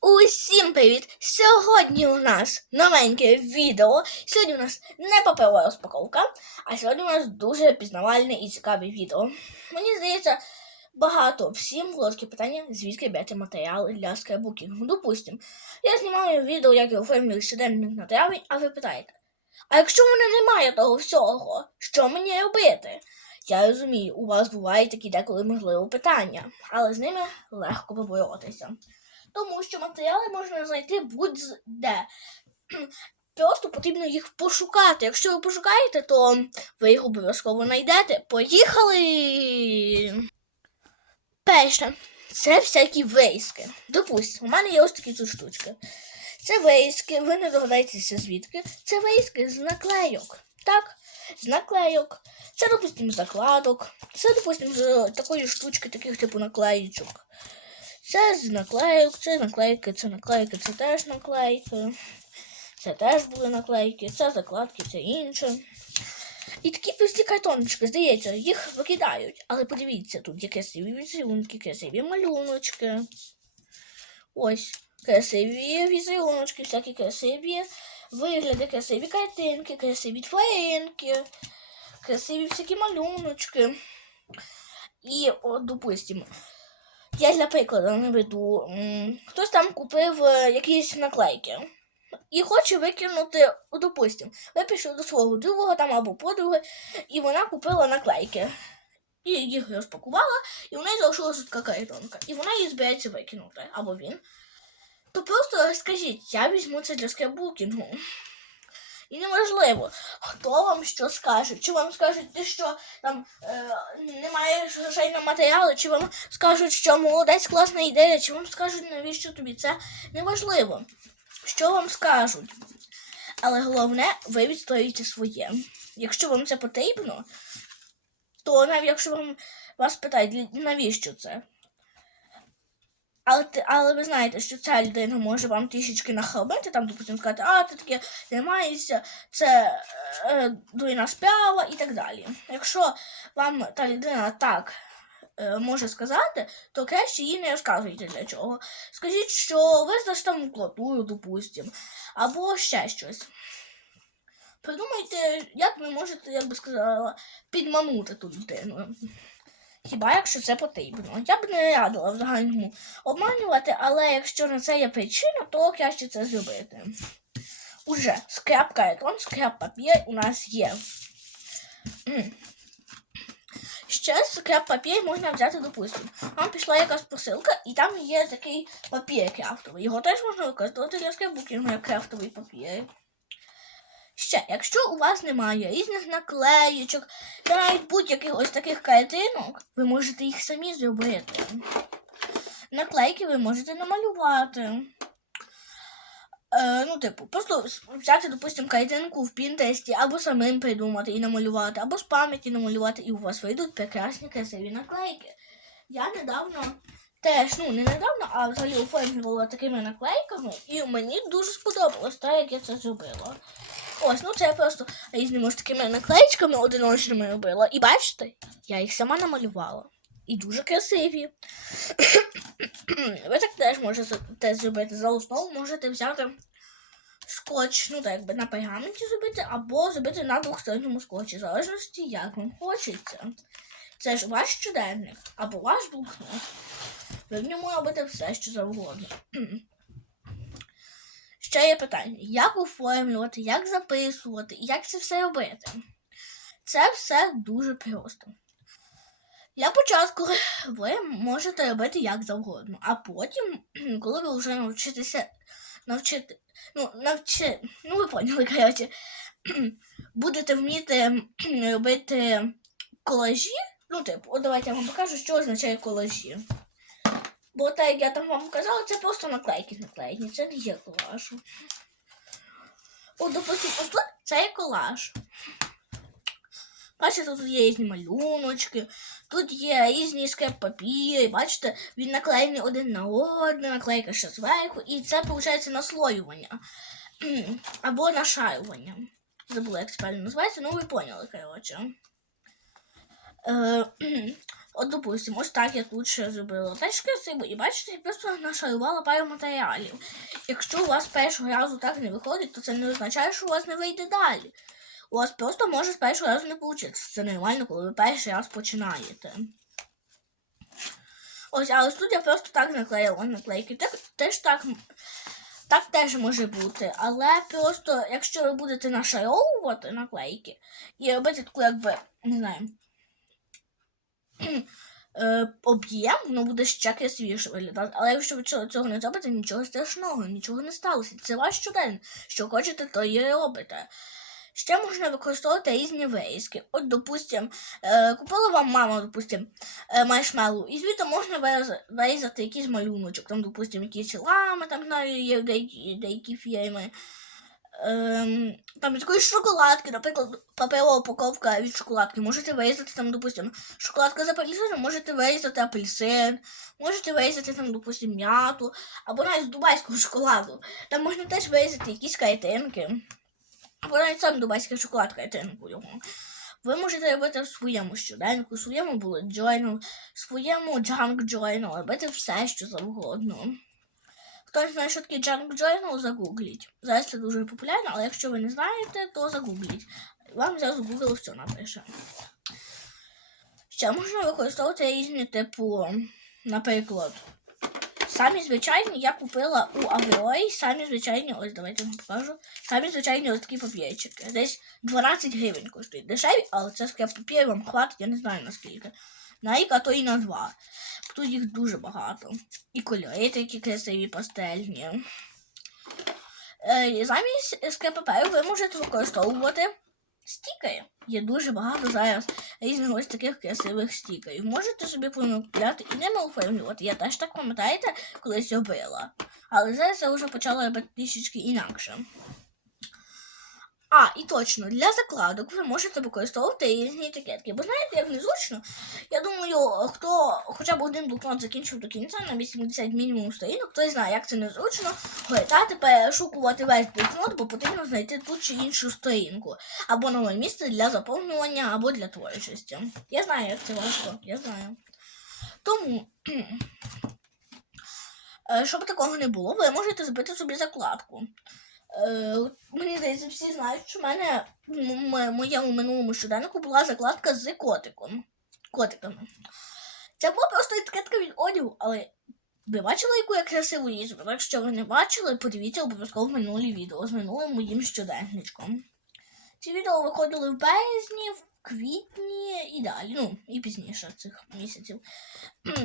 Усім привіт! Сьогодні у нас новеньке відео. Сьогодні у нас не паперова розпаковка, а сьогодні у нас дуже пізнавальне і цікаве відео. Мені здається, багато всім було таке питання, звідки брати матеріали для скребукінгу. Допустим, я знімаю відео, як я оформлюю щоденник на травень, а ви питаєте, а якщо в мене немає того всього, що мені робити? Я розумію, у вас бувають такі деколи можливо питання, але з ними легко поборотися тому що матеріали можна знайти будь-де. Просто потрібно їх пошукати. Якщо ви пошукаєте, то ви їх обов'язково знайдете. Поїхали! Перше, це всякі виски. Допустимо, у мене є ось такі тут штучки. Це виски, ви не догадаєтеся звідки. Це виски з наклейок. Так, з наклейок. Це, допустимо, закладок. Це, допустимо, з такої штучки, таких типу наклеїчок. Це з наклейок, це наклейки, це наклейки, це теж наклейки. Це теж були наклейки, це закладки, це інше. І такі пусті картоночки, здається, їх викидають. Але подивіться, тут є красиві візерунки, красиві малюночки. Ось, красиві візеруночки, всякі красиві вигляди, красиві картинки, красиві тваринки, красиві всякі малюночки. І, от, допустимо, я для прикладу наведу. Хтось там купив е, якісь наклейки і хоче викинути, о, допустим, ви пішли до свого другого там або подруги, і вона купила наклейки. І їх розпакувала, і в неї залишилася така картонка. І вона її збирається викинути, або він. То просто скажіть, я візьму це для скребукінгу. І неважливо, хто вам що скаже. Чи вам скажуть, ти що там е, немає грошей на матеріали, чи вам скажуть, що молодець класна ідея, чи вам скажуть, навіщо тобі це неважливо. Що вам скажуть. Але головне, ви відстоюєте своє. Якщо вам це потрібно, то навіть якщо вам вас питають, навіщо це? Але, але ви знаєте, що ця людина може вам трішечки нахабити, там, допустимо, сказати, а ти таке займаєшся, це е, дуйна справа і так далі. Якщо вам та людина так е, може сказати, то краще їй не розказуйте для чого. Скажіть, що ви здасте макулатуру, допустимо, або ще щось. Придумайте, як ви можете, як би сказала, підманути ту людину. Хіба якщо це потрібно? Я б не радила в загальному обманювати, але якщо на це є причина, то краще це зробити. Уже скраб картон, скраб папір у нас є. Ще скраб папір можна взяти, допустимо. Вам пішла якась посилка, і там є такий папір крафтовий. Його теж можна використовувати для скраббукінгу як крафтовий папір. Ще, якщо у вас немає різних наклеїчок, та навіть будь-яких ось таких картинок, ви можете їх самі зробити. Наклейки ви можете намалювати. Е, ну, типу, просто взяти, допустимо, картинку в Пінтересті, або самим придумати і намалювати, або з пам'яті намалювати, і у вас вийдуть прекрасні красиві наклейки. Я недавно теж, ну не недавно, а взагалі оформлювала такими наклейками, і мені дуже сподобалось те, як я це зробила. Ось, ну це я просто різними ось такими наклеїчками одиночними робила. І бачите, я їх сама намалювала. І дуже красиві. Ви так теж можете зробити за основу, можете взяти скотч, ну так якби на пергаменті зробити, або зробити на двохсторонньому скотчі, в залежності, як вам хочеться. Це ж ваш щоденник або ваш блокнот. Ви в ньому робите все, що завгодно. Ще є питання, як оформлювати, як записувати, як це все робити. Це все дуже просто. Для початку ви можете робити як завгодно, а потім, коли ви вже навчитеся навчити, ну, навчи, ну ви поняли, коротше, будете вміти робити колажі. Ну, типу, давайте я вам покажу, що означає колажі. Бо так, як я там вам казала, це просто наклейки наклеєні, це не є колаж. От, допустим, ось це є колаж. Бачите, тут є різні малюночки, тут є різні скреп папіри, бачите, він наклеєний один на один, наклейка ще зверху, і це виходить наслоювання або нашарювання. Забула, як це правильно називається, ну ви поняли, коротше. От, допустимо, ось так я тут ще зробила. Теж красиво. І бачите, я просто нашарувала пару матеріалів. Якщо у вас першого разу так не виходить, то це не означає, що у вас не вийде далі. У вас просто може з першого разу не вийти. Це нормально, коли ви перший раз починаєте. Ось, але тут я просто так наклеїла наклейки. Так, теж так, так теж може бути. Але просто, якщо ви будете нашаровувати наклейки і робити таку, якби, не знаю, об'єм, воно буде ще красивіше виглядати. Але якщо ви цього, не зробите, нічого страшного, нічого не сталося. Це ваш щодень. Що хочете, то і робите. Ще можна використовувати різні вирізки. От, допустим, е, купила вам мама, допустим, е, маршмеллоу, і звідти можна вирізати якийсь малюночок. Там, допустим, якісь лами, там знаю, є деякі, деякі фірми. Ем, там якоїсь шоколадки, наприклад, паперова упаковка від шоколадки. Можете вирізати там, допустим, шоколадка з апельсином, можете вирізати апельсин, можете вирізати там, допустим, м'яту, або навіть дубайського шоколаду. Там можна теж вирізати якісь картинки. Або навіть сам дубайський шоколад картинку його. Ви можете робити в своєму щоденнику, в своєму bullet journal, своєму junk journal, робити все, що завгодно. Хто знає, що таке junk journal, загугліть. Зараз це дуже популярно, але якщо ви не знаєте, то загугліть. Вам зразу Google все напише. Ще можна використовувати різні типу, наприклад, самі звичайні я купила у Аврорі, самі звичайні, ось давайте вам покажу. Самі звичайні ось такі папірчики. Десь 12 гривень коштують. Дешеві, але це папір вам хватить, я не знаю наскільки. На рік, а то і на два. Тут їх дуже багато. І кольори такі красиві пастельні. Е, замість скрапаперу ви можете використовувати стікери. Є дуже багато зараз різних ось таких красивих стікерів. Можете собі понакупляти і ними оформлювати. Я теж так пам'ятаєте, колись робила. Але зараз я вже почала робити трішечки інакше. А, і точно, для закладок ви можете використовувати різні етикетки. Бо знаєте, як незручно, я думаю, хто хоча б один блокнот закінчив до кінця на 80 мінімум сторінок, той знає, як це незручно гортати, перешукувати весь блокнот, бо потрібно знайти ту чи іншу сторінку. Або нове місце для заповнювання, або для творчості. Я знаю, як це важко, я знаю. Тому, е, щоб такого не було, ви можете збити собі закладку. Е, мені здається, всі знають, що в мене в моєму минулому щоденнику була закладка з котиком. Котиками. Це була просто етикетка від одягу, але ви бачили, яку я красиву зробила? Якщо ви не бачили, подивіться обов'язково минулі відео з минулим моїм щоденничком. Ці відео виходили в березні, в квітні і далі, ну, і пізніше цих місяців.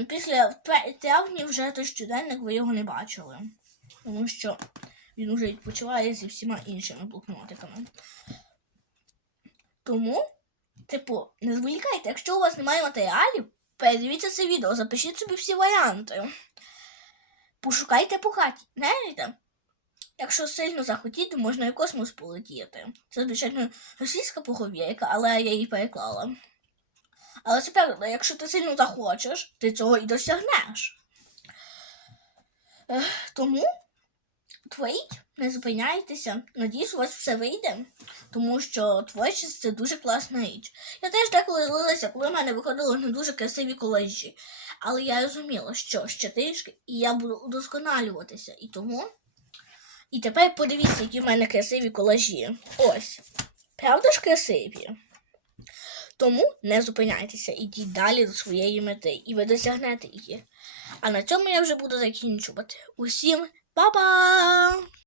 Після травні вже той щоденник ви його не бачили. Тому що він уже відпочиває зі всіма іншими блокнотиками. Тому, типу, не зволікайте, якщо у вас немає матеріалів, передивіться це відео, запишіть собі всі варіанти. Пошукайте по хаті. Знаєте? Якщо сильно захотіти, можна і космос полетіти. Це, звичайно, російська поговірка, але я її переклала. Але правда, якщо ти сильно захочеш, ти цього і досягнеш. Тому творіть, не зупиняйтеся. Надіюсь, у вас все вийде, тому що творчість це дуже класна річ. Я теж деколи злилася, коли в мене виходили не дуже красиві колежі. Але я розуміла, що ще трішки, і я буду удосконалюватися. І тому. І тепер подивіться, які в мене красиві колажі. Ось. Правда ж красиві? Тому не зупиняйтеся, ідіть далі до своєї мети, і ви досягнете її. А на цьому я вже буду закінчувати. Усім Bye.